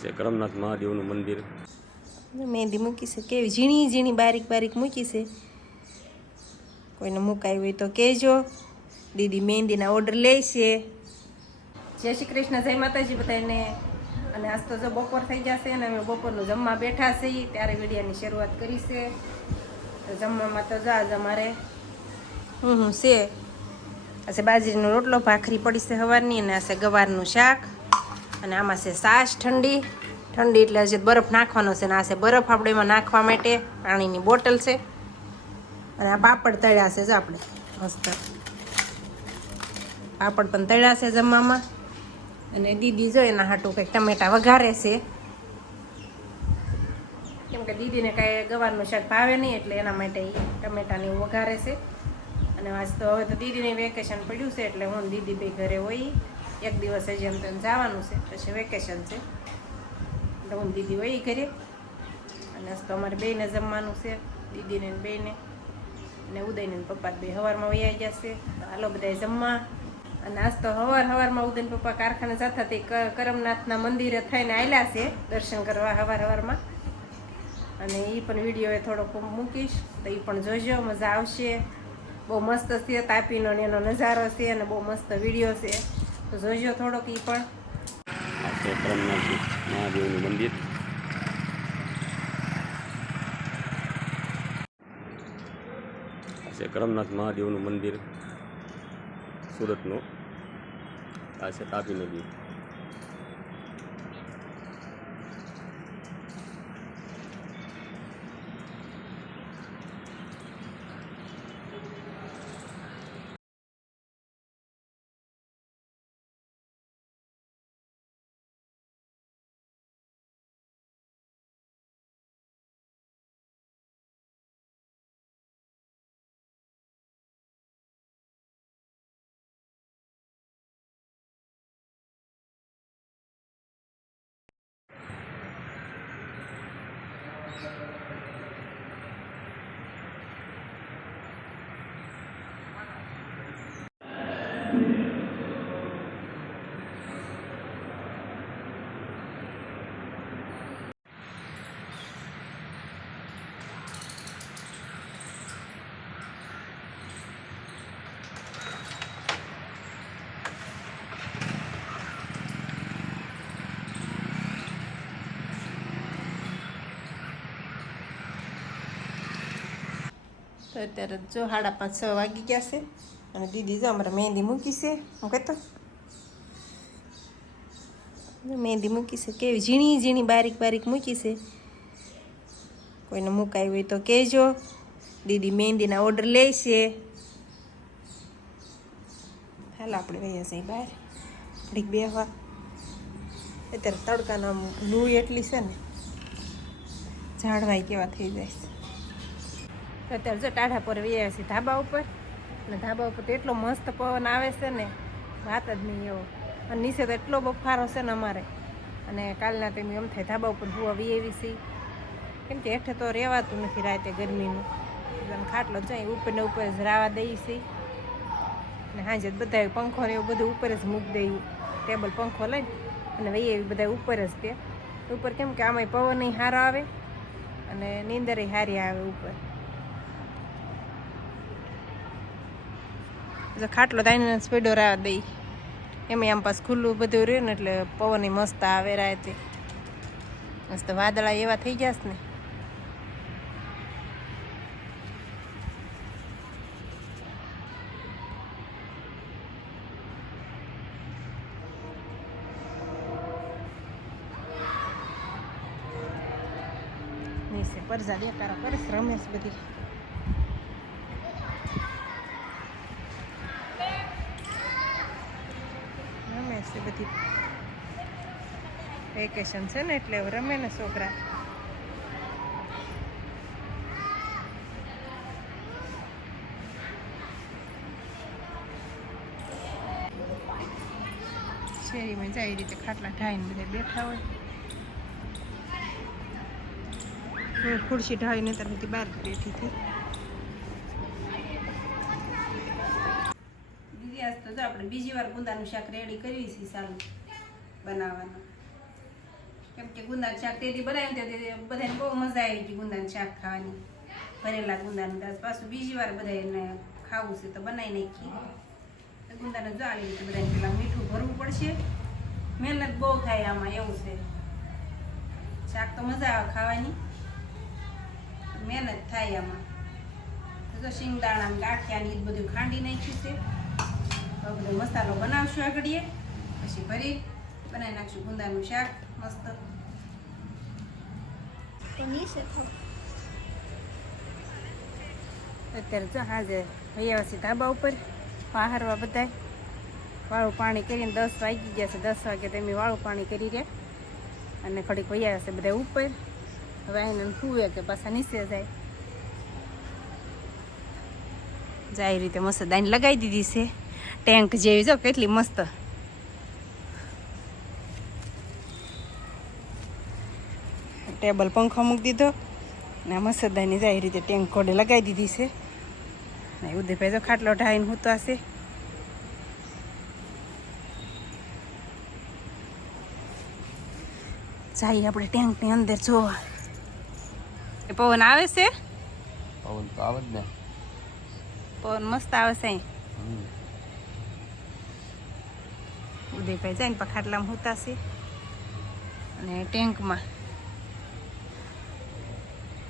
છે કરમનાથ મહાદેવનું મંદિર. મહેંદી મૂકી છે, કેવી ઝીણી ઝીણી બારીક બારીક મૂકી છે. કોઈને મુકાઈ હોય તો કહેજો. દીદી મહેંદીના ઓર્ડર લે છે. જય શ્રી કૃષ્ણ, જય માતાજી બધાને. અને આજ તો જો બપોર થઈ જશે અને અમે બપોરનું જમવા બેઠા છીએ ત્યારે વિડીયોની શરૂઆત કરી છે. તો જમવામાં તો જ અમારે છે આજે બાજરીનો રોટલો, ભાખરી પડી છે સવારની, અને આ છે ગવારનું શાક, અને આમાં છે છાશ ઠંડી એટલે હજી બરફ નાખવાનો છે. ને આ છે બરફ આપણે એમાં નાખવા માટે પાણીની બોટલ છે. અને આ પાપડ તળ્યા છે જ આપણે મસ્ત પાપડ પણ તળ્યા છે જમવામાં. અને દીદી જો એના હાટું કંઈક ટમેટા વઘારે છે, કેમ કે દીદીને કાંઈ ગવારનું શાક ભાવે નહીં એટલે એના માટે ટમેટાને વઘારે છે. અને આજ તો હવે તો દીદીને વેકેશન પડ્યું છે એટલે હું દીદી બે ઘરે હોય. એક દિવસ હજી એમ તેમ જવાનું છે, પછી વેકેશન છે એટલે હું દીદી હોય ઘરે. અને આજ તો અમારે બેને જમવાનું છે, દીદીને બેને અને ઉદયને પપ્પા બે સવારમાં વહી આવી જશે. તો હાલો બધા જમવા. અને આજ તો સવારમાં ઉદયન પપ્પા કારખાને જતા તે કરમનાથના મંદિરે થઈને આવેલા છે દર્શન કરવા સવારમાં. અને એ પણ વિડીયો થોડોક મૂકીશ તો એ પણ જોજો, મજા આવશે. બહુ મસ્ત છે, તાપીનો એનો નજારો છે અને બહુ મસ્ત વિડીયો છે, તો જોજો થોડોક એ પણ. આ છે કરમનાથ મહાદેવનું મંદિર. આ છે કરમનાથ મહાદેવનું મંદિર સુરતનું. આ છે તાપી નદી. તો અત્યારે જો 5:30-6 વાગી ગયા છે. અને દીદી જો અમારે મહેંદી મૂકી છે. હું કહેતો મહેંદી મૂકી છે, કેવી ઝીણી ઝીણી બારીક બારીક મૂકી છે. કોઈને મુકાઈ હોય તો કહેજો. દીદી મહેંદીના ઓર્ડર લે છે. હાલો આપણે વહી જઈએ બહાર ઘડીક બેહવા. અત્યારે તડકાના લૂ એટલી છે ને, ઝાડવાય કેવા થઈ જાય છે. અત્યારે જો ટાઢા પર વ્યા છે ધાબા ઉપર. અને ધાબા ઉપર તો એટલો મસ્ત પવન આવે છે ને, વાત જ નહીં એવો. અને નીચે તો એટલો બફારો છે ને અમારે. અને કાલના ટાઈમે એમ થાય ધાબા ઉપર હુવા વી એવી છે, કેમ કે હેઠે તો રહેવાતું નથી રાતે ગરમીનું. ખાટલો જાય ઉપર ને ઉપર જ રાવા દઈએ છીએ. અને હાજે બધા પંખો ને એવું બધું ઉપર જ મૂકી દઈએ. ટેબલ પંખો લઈને અને વહી એવી બધા ઉપર જ તે ઉપર, કેમ કે આમાંય પવન સારો આવે અને નીંદર સારી આવે ઉપર. ખાટલો તાઈને સ્પીડો રાવા દઈ એમાં આમ પાસ ખુલ્લું બધું રહ્યું ને એટલે પવન મસ્ત આવે રાતે. મસ્ત વાદળા એવા થઈ જશે ને. નીચે પરજા દેખાડો કરીશ રમેશ બધી. છે બધી વેકેશન છે ને એટલે રમે ને છોકરા. શેરીમાં જાય રીતે ખાટલા ઢાઈને બધા બેઠા હોય. ખુરશી ઢાળીને ત્યારે બધી બહાર બેઠી હતી. તો જો આપણે બીજી વાર ગુંદાનું શાક રેડી કરી છે સારું બનાવવાનું. કેમ કે ગુંદાનું શાક તેથી બનાવ્યું તે બધાને બહુ મજા આવી હતી ગુંદાનું શાક ખાવાની. ભરેલા ગુંદાનું દાસ પાછું બીજી વાર બધાને ખાવું છે તો બનાવી નાખી. ગુંદાને જો આવી રીતે બધાને પેલા મીઠું ભરવું પડશે. મહેનત બહુ થાય આમાં એવું છે. શાક તો મજા આવે ખાવાની, મહેનત થાય આમાં. તો શિંગદાણા ગાંઠિયા ને એ બધું ખાંડી નાખ્યું છે. તો બધો મસાલો બનાવશું આગળીએ, પછી ભરી બનાવી નાખશું ગુંદાનું શાક મસ્ત. અત્યારે જો હાજર વૈયા છે ધાબા ઉપર પાહારવા બધાય. વાળું પાણી કરીને 10 વાગી ગયા છે. 10 વાગે તો એમ વાળું પાણી કરી રહ્યા અને ઘડીક વૈયા છે બધા ઉપર. હવે આઈને સુવે કે પાછા નીચે જાય એ રીતે મસ્ત દાઈને લગાવી દીધી છે ટેન્ક જેવી. જો કેટલી મસ્ત. ટેબલ પંખો મૂકી દીધો ને મસરદાની જાય એ રીતે ટેન્ક કોડે લગાવી દીધી છે. ને ઉદયભાઈ તો ખાટલો ઢાળીને સૂતા છે. જઈએ આપણે ટેન્કની અંદર જોવા. એ પવન આવે છે? પવન તો આવે જ ને. પવન મસ્ત આવે છે અહીં. ઉદયભાઈ જાય ને ખાટલામાં સૂતા છે અને ટેન્કમાં